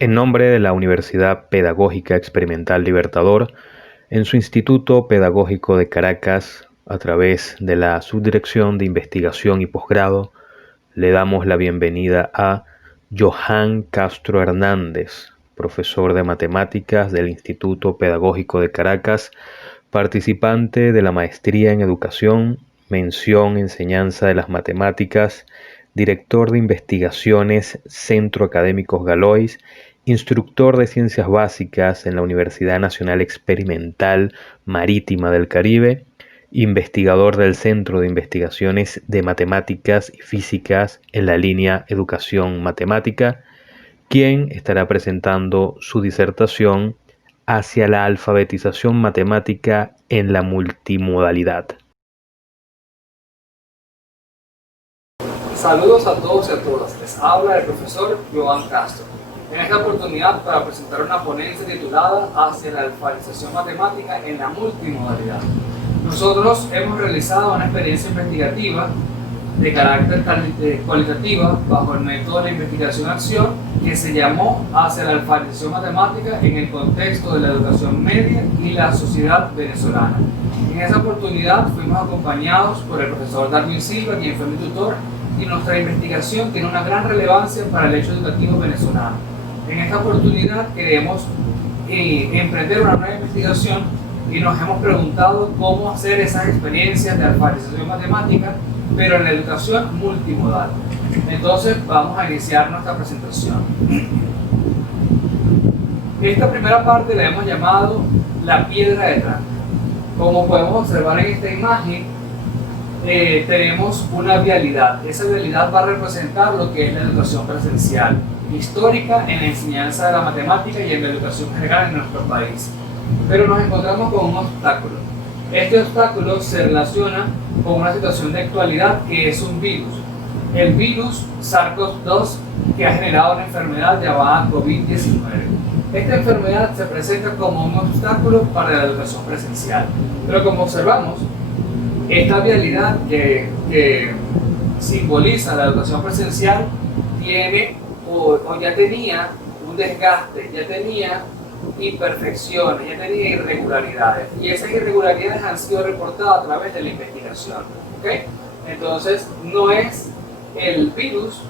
En nombre de la Universidad Pedagógica Experimental Libertador, en su Instituto Pedagógico de Caracas, a través de la Subdirección de Investigación y Posgrado, le damos la bienvenida a Johan Castro Hernández, profesor de Matemáticas del Instituto Pedagógico de Caracas, participante de la Maestría en Educación, mención Enseñanza de las Matemáticas, director de Investigaciones Centro Académicos Galois, instructor de Ciencias Básicas en la Universidad Nacional Experimental Marítima del Caribe, investigador del Centro de Investigaciones de Matemáticas y Físicas en la línea Educación Matemática, quien estará presentando su disertación hacia la alfabetización matemática en la multimodalidad. Saludos a todos y a todas, les habla el profesor Johan Castro. En esta oportunidad para presentar una ponencia titulada Hacia la alfabetización matemática en la multimodalidad. Nosotros hemos realizado una experiencia investigativa de carácter cualitativa bajo el método de investigación-acción que se llamó Hacia la alfabetización matemática en el contexto de la educación media y la sociedad venezolana. En esa oportunidad fuimos acompañados por el profesor Darwin Silva, quien fue mi tutor, y nuestra investigación tiene una gran relevancia para el hecho educativo venezolano. En esta oportunidad queremos emprender una nueva investigación y nos hemos preguntado cómo hacer esas experiencias de alfabetización matemática, pero en la educación multimodal. Entonces vamos a iniciar nuestra presentación. Esta primera parte la hemos llamado la piedra de tranca. Como podemos observar en esta imagen, tenemos una vialidad. Esa vialidad va a representar lo que es la educación presencial, histórica en la enseñanza de la matemática y en la educación general en nuestro país. Pero nos encontramos con un obstáculo. Este obstáculo se relaciona con una situación de actualidad que es un virus. El virus SARS-CoV-2 que ha generado una enfermedad llamada COVID-19. Esta enfermedad se presenta como un obstáculo para la educación presencial. Pero como observamos, esta vialidad que simboliza la educación presencial tiene o ya tenía un desgaste, ya tenía imperfecciones, ya tenía irregularidades, y esas irregularidades han sido reportadas a través de la investigación. ¿Okay? Entonces no es el virus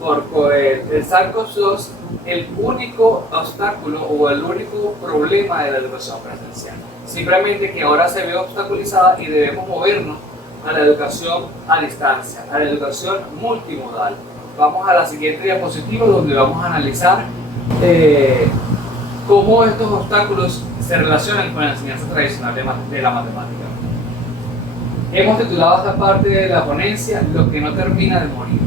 por el SARS-CoV-2 el único obstáculo o el único problema de la educación presencial. Simplemente que ahora se ve obstaculizada y debemos movernos a la educación a distancia, a la educación multimodal. Vamos a la siguiente diapositiva donde vamos a analizar cómo estos obstáculos se relacionan con la enseñanza tradicional de la matemática. Hemos titulado esta parte de la ponencia Lo que no termina de morir.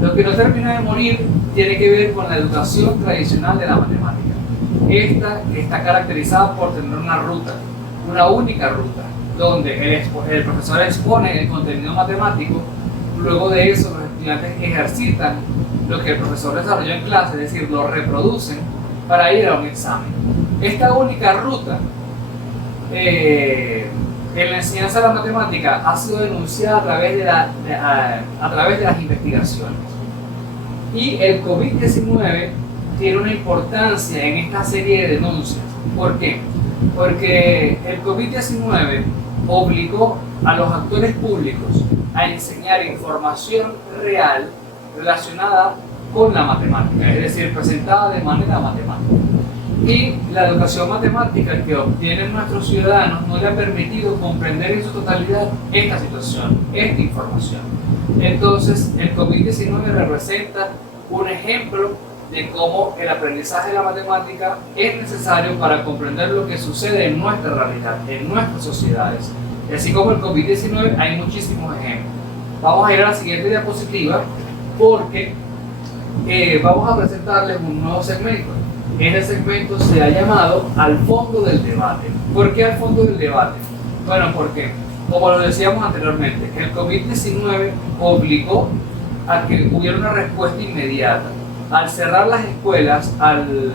Lo que no termina de morir tiene que ver con la educación tradicional de la matemática. Esta está caracterizada por tener una ruta, una única ruta, donde el profesor expone el contenido matemático, luego de eso los estudiantes ejercitan lo que el profesor desarrolló en clase, es decir, lo reproducen para ir a un examen. Esta única ruta en la enseñanza de la matemática ha sido denunciada a través de las investigaciones. Y el COVID-19 tiene una importancia en esta serie de denuncias. ¿Por qué? Porque el COVID-19 obligó a los actores públicos a enseñar información real relacionada con la matemática, es decir, presentada de manera matemática. Y la educación matemática que obtienen nuestros ciudadanos no le ha permitido comprender en su totalidad esta situación, esta información. Entonces, el COVID-19 representa un ejemplo de cómo el aprendizaje de la matemática es necesario para comprender lo que sucede en nuestra realidad, en nuestras sociedades. Y así como el COVID-19, hay muchísimos ejemplos. Vamos a ir a la siguiente diapositiva porque vamos a presentarles un nuevo segmento. Este segmento se ha llamado Al fondo del debate. ¿Por qué al fondo del debate? Bueno, porque, como lo decíamos anteriormente, el COVID-19 obligó a que hubiera una respuesta inmediata. Al cerrar las escuelas, al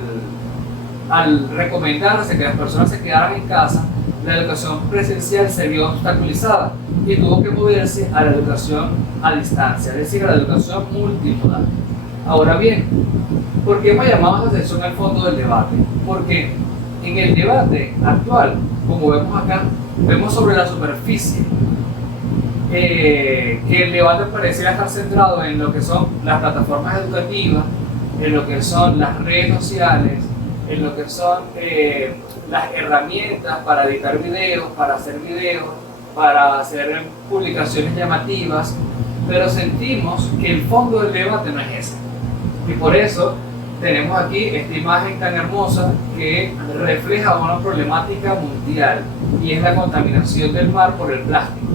recomendarse que las personas se quedaran en casa, la educación presencial se vio obstaculizada y tuvo que moverse a la educación a distancia, es decir, a la educación multimodal. Ahora bien, ¿por qué hemos llamado a esta sección el fondo del debate? Porque en el debate actual, como vemos acá, vemos sobre la superficie que el debate pareciera estar centrado en lo que son las plataformas educativas, en lo que son las redes sociales, en lo que son las herramientas para editar videos, para hacer publicaciones llamativas, pero sentimos que el fondo del debate no es ese. Y por eso tenemos aquí esta imagen tan hermosa que refleja una problemática mundial, y es la contaminación del mar por el plástico.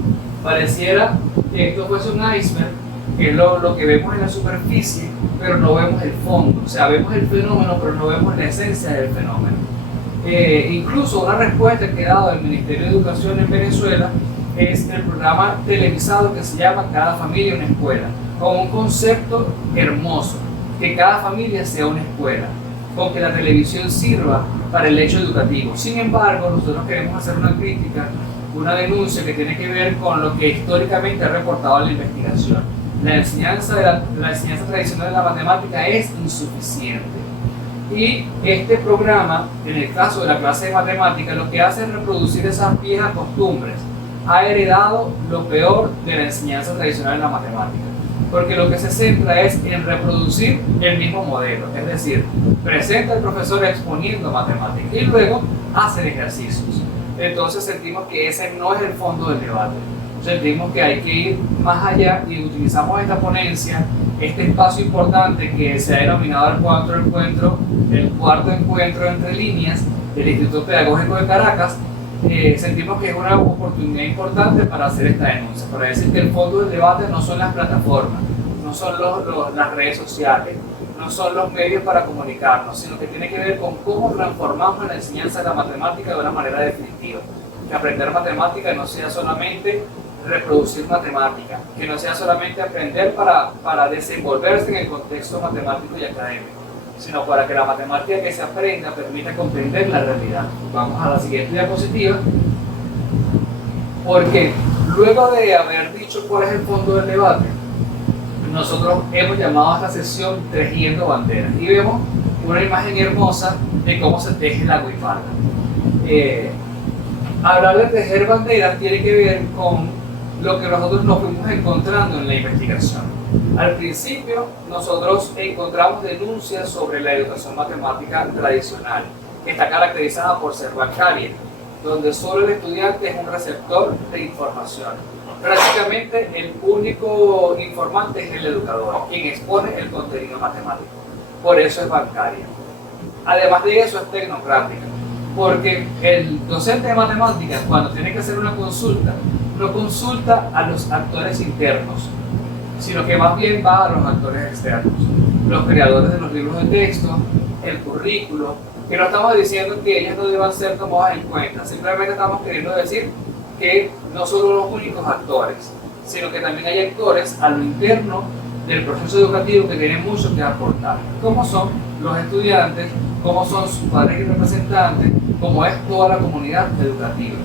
Pareciera que esto fuese un iceberg, que es lo que vemos en la superficie, pero no vemos el fondo. O sea, vemos el fenómeno, pero no vemos la esencia del fenómeno. Incluso una respuesta que ha dado el Ministerio de Educación en Venezuela es el programa televisado que se llama Cada Familia una Escuela, con un concepto hermoso, que cada familia sea una escuela, con que la televisión sirva para el hecho educativo. Sin embargo, nosotros queremos hacer una crítica, una denuncia que tiene que ver con lo que históricamente ha reportado la investigación. La enseñanza tradicional de la matemática es insuficiente. Y este programa, en el caso de la clase de matemática, lo que hace es reproducir esas viejas costumbres. Ha heredado lo peor de la enseñanza tradicional de la matemática, porque lo que se centra es en reproducir el mismo modelo, es decir, presenta al profesor exponiendo matemáticas y luego hace ejercicios. Entonces sentimos que ese no es el fondo del debate. Sentimos que hay que ir más allá y utilizamos esta ponencia, este espacio importante que se ha denominado el cuarto encuentro entre líneas del Instituto Pedagógico de Caracas. Sentimos que es una oportunidad importante para hacer esta denuncia, para decir que el fondo del debate no son las plataformas, no son las redes sociales, no son los medios para comunicarnos, sino que tiene que ver con cómo transformamos la enseñanza de la matemática de una manera definitiva. Que aprender matemática no sea solamente reproducir matemática, que no sea solamente aprender para desenvolverse en el contexto matemático y académico, sino para que la matemática que se aprenda permita comprender la realidad. Vamos a la siguiente diapositiva, porque luego de haber dicho cuál es el fondo del debate, nosotros hemos llamado a esta sesión Tejiendo Banderas, y vemos una imagen hermosa de cómo se teje la guiparra. Hablar de tejer banderas tiene que ver con lo que nosotros nos fuimos encontrando en la investigación. Al principio nosotros encontramos denuncias sobre la educación matemática tradicional, que está caracterizada por ser bancaria, donde solo el estudiante es un receptor de información. Prácticamente el único informante es el educador, quien expone el contenido matemático. Por eso es bancaria. Además de eso es tecnocrática, porque el docente de matemáticas, cuando tiene que hacer una consulta, no consulta a los actores internos, sino que más bien va a los actores externos, los creadores de los libros de texto, el currículo, que no estamos diciendo que ellos no deban ser tomadas en cuenta, simplemente estamos queriendo decir que no son los únicos actores, sino que también hay actores a lo interno del proceso educativo que tienen mucho que aportar, como son los estudiantes, como son sus padres y representantes, como es toda la comunidad educativa.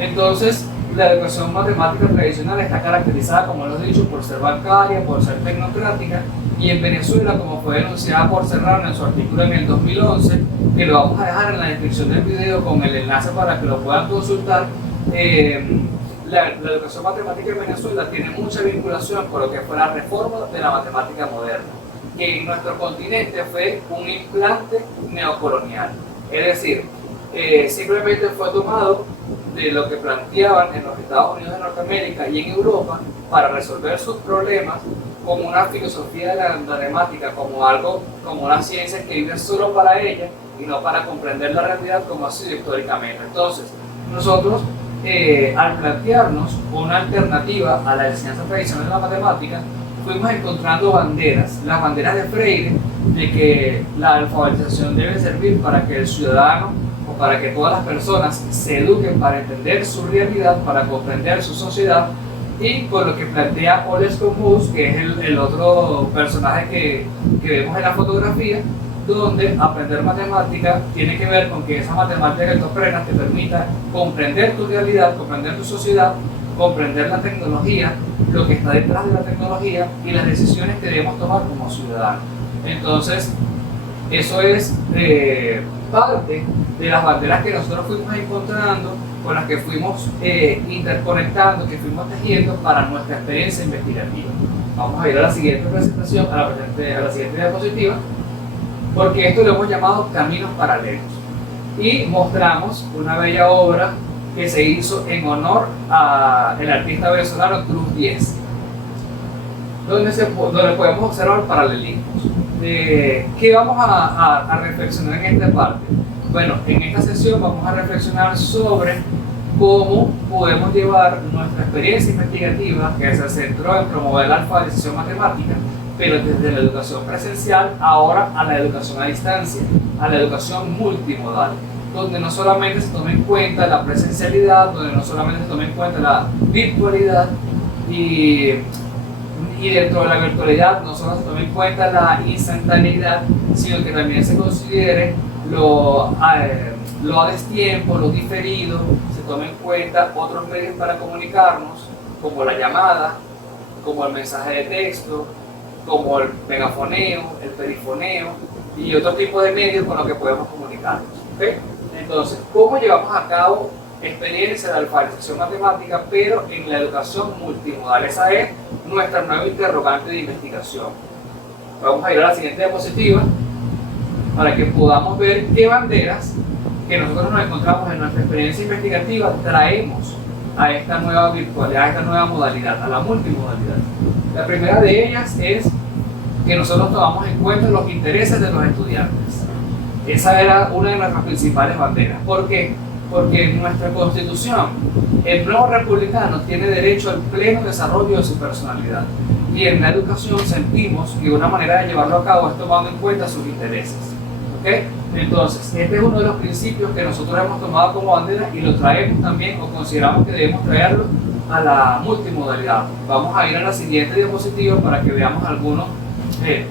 Entonces, la educación matemática tradicional está caracterizada, como lo he dicho, por ser bancaria, por ser tecnocrática, y en Venezuela, como fue denunciada por Serrano en su artículo en el 2011, que lo vamos a dejar en la descripción del video con el enlace para que lo puedan consultar, la educación matemática en Venezuela tiene mucha vinculación con lo que fue la reforma de la matemática moderna, que en nuestro continente fue un implante neocolonial, es decir, simplemente fue tomado de lo que planteaban en los Estados Unidos de Norteamérica y en Europa para resolver sus problemas, como una filosofía de la matemática, como una ciencia que vive solo para ella y no para comprender la realidad como ha sido históricamente. Entonces, nosotros, al plantearnos una alternativa a la enseñanza tradicional de la matemática, fuimos encontrando banderas, las banderas de Freire, de que la alfabetización debe servir para que el ciudadano o para que todas las personas se eduquen para entender su realidad, para comprender su sociedad, y con lo que plantea Oles Comus, que es el otro personaje que vemos en la fotografía, donde aprender matemática tiene que ver con que esa matemática que tú aprendas te permita comprender tu realidad, comprender tu sociedad, comprender la tecnología, lo que está detrás de la tecnología y las decisiones que debemos tomar como ciudadanos. Entonces, eso es parte de las banderas que nosotros fuimos encontrando, con las que fuimos interconectando, que fuimos tejiendo para nuestra experiencia investigativa. Vamos a ir a la siguiente presentación, a la siguiente diapositiva, porque esto lo hemos llamado Caminos Paralelos. Y mostramos una bella obra que se hizo en honor al artista venezolano Cruz Diez, donde podemos observar paralelismos. ¿Qué vamos a reflexionar en esta parte? Bueno, en esta sesión vamos a reflexionar sobre cómo podemos llevar nuestra experiencia investigativa, que se centró en promover la alfabetización matemática, pero desde la educación presencial ahora a la educación a distancia, a la educación multimodal, donde no solamente se tome en cuenta la presencialidad, donde no solamente se tome en cuenta la virtualidad y dentro de la virtualidad no solo se tome en cuenta la instantaneidad, sino que también se considere lo a destiempo, lo diferido, se tome en cuenta otros medios para comunicarnos, como la llamada, como el mensaje de texto, como el megafoneo, el perifoneo y otro tipo de medios con los que podemos comunicarnos. ¿Okay? Entonces, ¿cómo llevamos a cabo experiencia de alfabetización matemática, pero en la educación multimodal? Esa es nuestra nueva interrogante de investigación. Vamos a ir a la siguiente diapositiva para que podamos ver qué banderas que nosotros nos encontramos en nuestra experiencia investigativa traemos a esta nueva virtualidad, a esta nueva modalidad, a la multimodalidad. La primera de ellas es que nosotros tomamos en cuenta los intereses de los estudiantes. Esa era una de nuestras principales banderas. ¿Por qué? Porque en nuestra Constitución el nuevo republicano tiene derecho al pleno desarrollo de su personalidad, y en la educación sentimos que una manera de llevarlo a cabo es tomando en cuenta sus intereses. ¿Okay? Entonces, este es uno de los principios que nosotros hemos tomado como bandera y lo traemos también, o consideramos que debemos traerlo a la multimodalidad. Vamos a ir a la siguiente diapositiva para que veamos algunos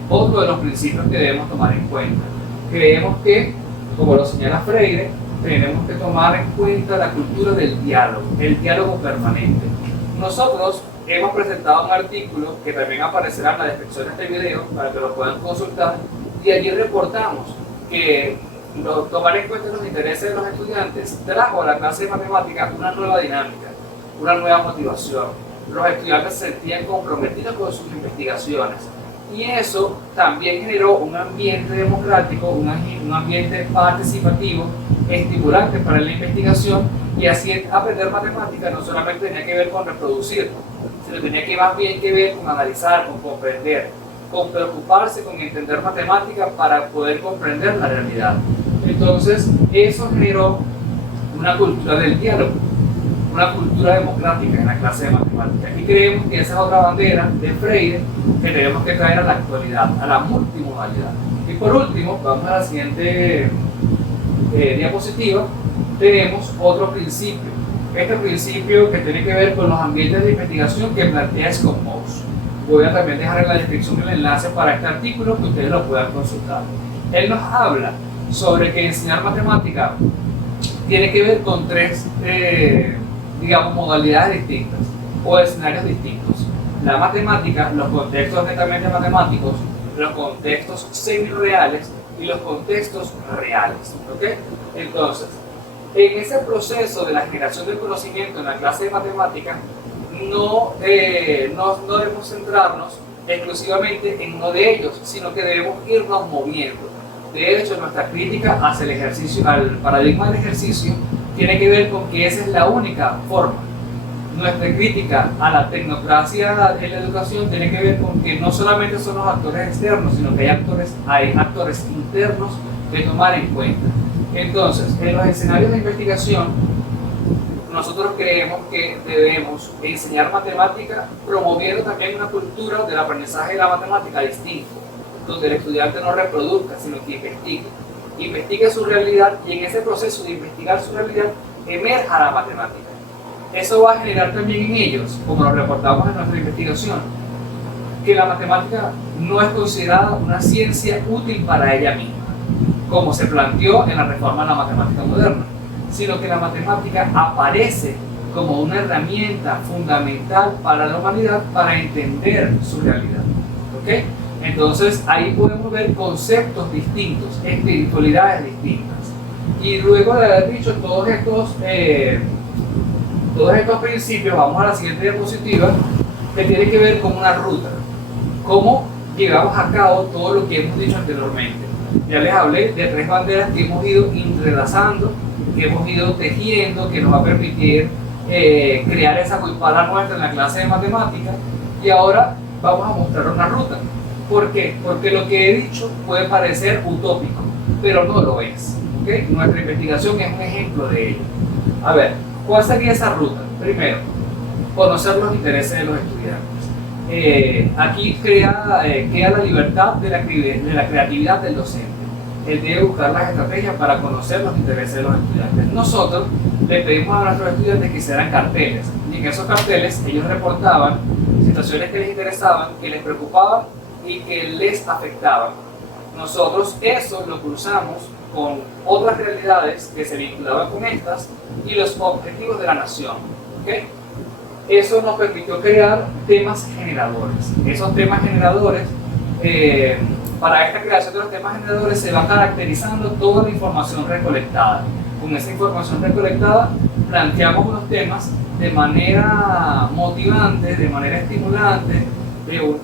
otros de los principios que debemos tomar en cuenta. Creemos que, como lo señala Freire, tenemos que tomar en cuenta la cultura del diálogo, el diálogo permanente. Nosotros hemos presentado un artículo que también aparecerá en la descripción de este video para que lo puedan consultar, y allí reportamos que tomar en cuenta los intereses de los estudiantes trajo a la clase de matemáticas una nueva dinámica, una nueva motivación. Los estudiantes se sentían comprometidos con sus investigaciones, y eso también generó un ambiente democrático, un ambiente participativo, estimulante para la investigación, y así aprender matemáticas no solamente tenía que ver con reproducir, sino tenía que más bien que ver con analizar, con comprender, con preocuparse, con entender matemáticas para poder comprender la realidad. Entonces, eso generó una cultura del diálogo, una cultura democrática en la clase de matemáticas. Y creemos que esa es otra bandera de Freire que tenemos que traer a la actualidad, a la multimodalidad. Y por último, vamos a la siguiente diapositiva. Tenemos otro principio. Este principio que tiene que ver con los ambientes de investigación que plantea Scott-Mouse. Voy a también dejar en la descripción el enlace para este artículo que ustedes lo puedan consultar. Él nos habla sobre que enseñar matemática tiene que ver con tres, digamos, modalidades distintas o escenarios distintos. La matemática, los contextos netamente matemáticos, los contextos semi-reales y los contextos reales. ¿Okay? Entonces, en ese proceso de la generación del conocimiento en la clase de matemáticas, no debemos centrarnos exclusivamente en uno de ellos, sino que debemos irnos moviendo. De hecho, nuestra crítica hacia el ejercicio, al paradigma del ejercicio, tiene que ver con que esa es la única forma. Nuestra crítica a la tecnocracia en la educación tiene que ver con que no solamente son los actores externos, sino que hay actores internos que tomar en cuenta. Entonces, en los escenarios de investigación, nosotros creemos que debemos enseñar matemática promoviendo también una cultura del aprendizaje de la matemática distinto, donde el estudiante no reproduzca, sino que investigue su realidad, y en ese proceso de investigar su realidad emerja la matemática. Eso va a generar también en ellos, como lo reportamos en nuestra investigación, que la matemática no es considerada una ciencia útil para ella misma, como se planteó en la reforma de la matemática moderna, sino que la matemática aparece como una herramienta fundamental para la humanidad para entender su realidad. ¿Okay? Entonces ahí podemos ver conceptos distintos, espiritualidades distintas. Y luego de haber dicho todos estos principios, vamos a la siguiente diapositiva, que tiene que ver con una ruta. Cómo llevamos a cabo todo lo que hemos dicho anteriormente. Ya les hablé de 3 banderas que hemos ido entrelazando, que hemos ido tejiendo, que nos va a permitir crear esa cuipala nuestra en la clase de matemáticas. Y ahora vamos a mostrar una ruta. ¿Por qué? Porque lo que he dicho puede parecer utópico, pero no lo es. ¿Okay? Nuestra investigación es un ejemplo de ello. A ver, ¿cuál sería esa ruta? Primero, conocer los intereses de los estudiantes. Aquí queda la libertad de la creatividad del docente. Él debe buscar las estrategias para conocer los intereses de los estudiantes. Nosotros le pedimos a nuestros estudiantes que hicieran carteles, y en esos carteles ellos reportaban situaciones que les interesaban, que les preocupaban y que les afectaban. Nosotros eso lo cruzamos con otras realidades que se vinculaban con estas y los objetivos de la nación. ¿Okay? Eso nos permitió crear temas generadores. Esos temas generadores, para esta creación de los temas generadores se va caracterizando toda la información recolectada. Con esa información recolectada planteamos unos temas de manera motivante, de manera estimulante,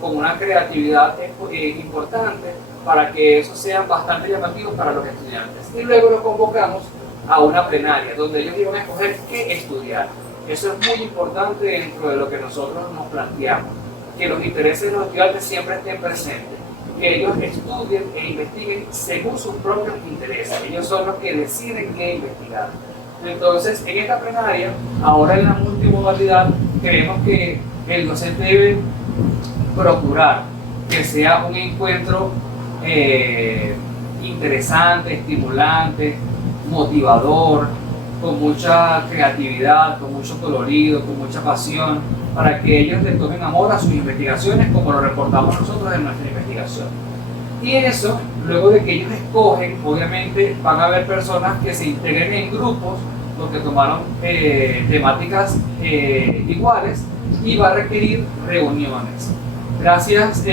con una creatividad importante para que esos sean bastante llamativos para los estudiantes. Y luego los convocamos a una plenaria donde ellos iban a escoger qué estudiar. Eso es muy importante dentro de lo que nosotros nos planteamos, que los intereses de los estudiantes siempre estén presentes, que ellos estudien e investiguen según sus propios intereses. Ellos son los que deciden qué investigar. Entonces, en esta plenaria, ahora en la multimodalidad, creemos que el docente debe procurar que sea un encuentro interesante, estimulante, motivador, con mucha creatividad, con mucho colorido, con mucha pasión, para que ellos le tomen amor a sus investigaciones como lo reportamos nosotros en nuestra investigación. Y eso, luego de que ellos escogen, obviamente van a haber personas que se integren en grupos, porque tomaron temáticas iguales, y va a requerir reuniones. Gracias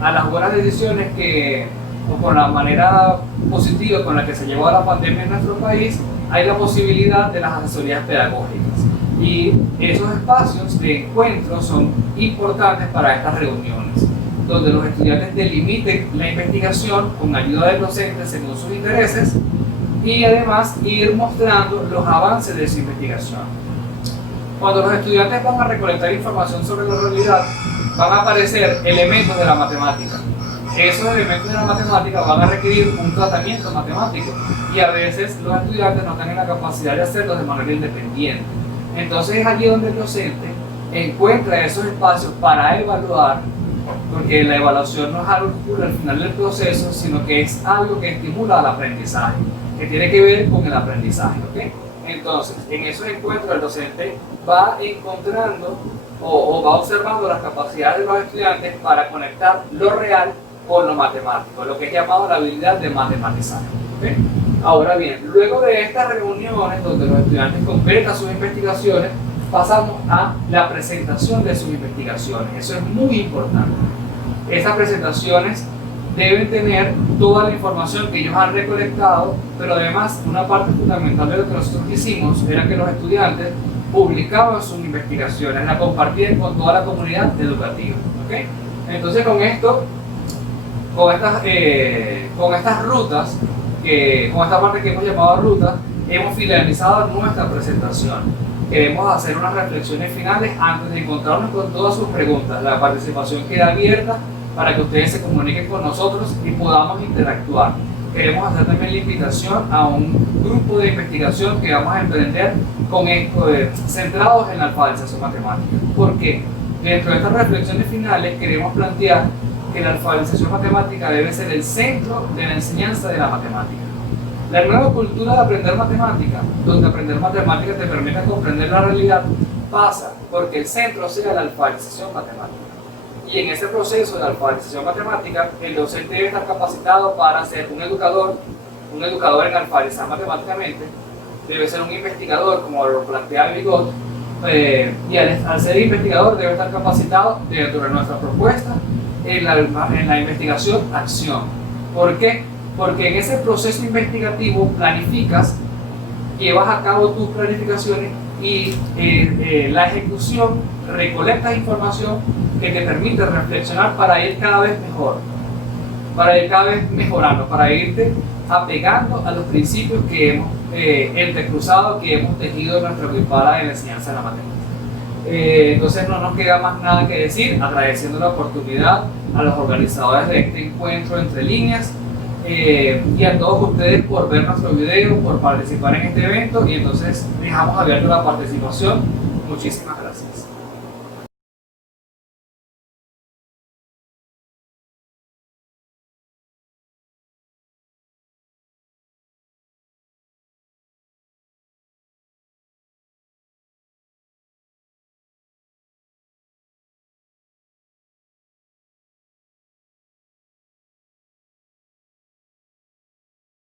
a las buenas decisiones o con la manera positiva con la que se llevó a la pandemia en nuestro país, hay la posibilidad de las asesorías pedagógicas. Y esos espacios de encuentro son importantes para estas reuniones, donde los estudiantes delimiten la investigación con ayuda del docente según sus intereses y además ir mostrando los avances de su investigación. Cuando los estudiantes van a recolectar información sobre la realidad, van a aparecer elementos de la matemática. Esos elementos de la matemática van a requerir un tratamiento matemático y a veces los estudiantes no tienen la capacidad de hacerlo de manera independiente. Entonces es allí donde el docente encuentra esos espacios para evaluar, porque la evaluación no es algo que ocurre al final del proceso, sino que es algo que estimula el aprendizaje, que tiene que ver con el aprendizaje. ¿Okay? Entonces, en esos encuentros el docente va encontrando o va observando las capacidades de los estudiantes para conectar lo real con lo matemático, lo que es llamado la habilidad de matematizar. ¿Okay? Ahora bien, luego de estas reuniones donde los estudiantes completan sus investigaciones, pasamos a la presentación de sus investigaciones. Eso es muy importante. Esas presentaciones deben tener toda la información que ellos han recolectado, pero además una parte fundamental de lo que nosotros hicimos era que los estudiantes publicaban sus investigaciones, las compartían con toda la comunidad educativa. ¿Okay? Entonces con estas rutas, con esta parte que hemos llamado rutas, hemos finalizado nuestra presentación. Queremos hacer unas reflexiones finales antes de encontrarnos con todas sus preguntas. La participación queda abierta para que ustedes se comuniquen con nosotros y podamos interactuar. Queremos hacer también la invitación a un grupo de investigación que vamos a emprender centrados en la alfabetización matemática. ¿Por qué? Dentro de estas reflexiones finales queremos plantear que la alfabetización matemática debe ser el centro de la enseñanza de la matemática. La nueva cultura de aprender matemática, donde aprender matemática te permite comprender la realidad, pasa porque el centro sea la alfabetización matemática. Y en ese proceso de alfabetización matemática, el docente debe estar capacitado para ser un educador en alfabetizar matemáticamente, debe ser un investigador, como lo plantea Bigot, y al ser investigador debe estar capacitado dentro de nuestra propuesta en la investigación acción. ¿Por qué? Porque en ese proceso investigativo planificas, llevas a cabo tus planificaciones y la ejecución recolectas información que te permite reflexionar para ir cada vez mejor, para ir cada vez mejorando, para irte apegando a los principios que hemos entrecruzado, que hemos tejido en nuestra equipada en la enseñanza de la matemática. Entonces no nos queda más nada que decir, agradeciendo la oportunidad a los organizadores de este encuentro entre líneas y a todos ustedes por ver nuestro video, por participar en este evento, y entonces dejamos abierta la participación. Muchísimas gracias.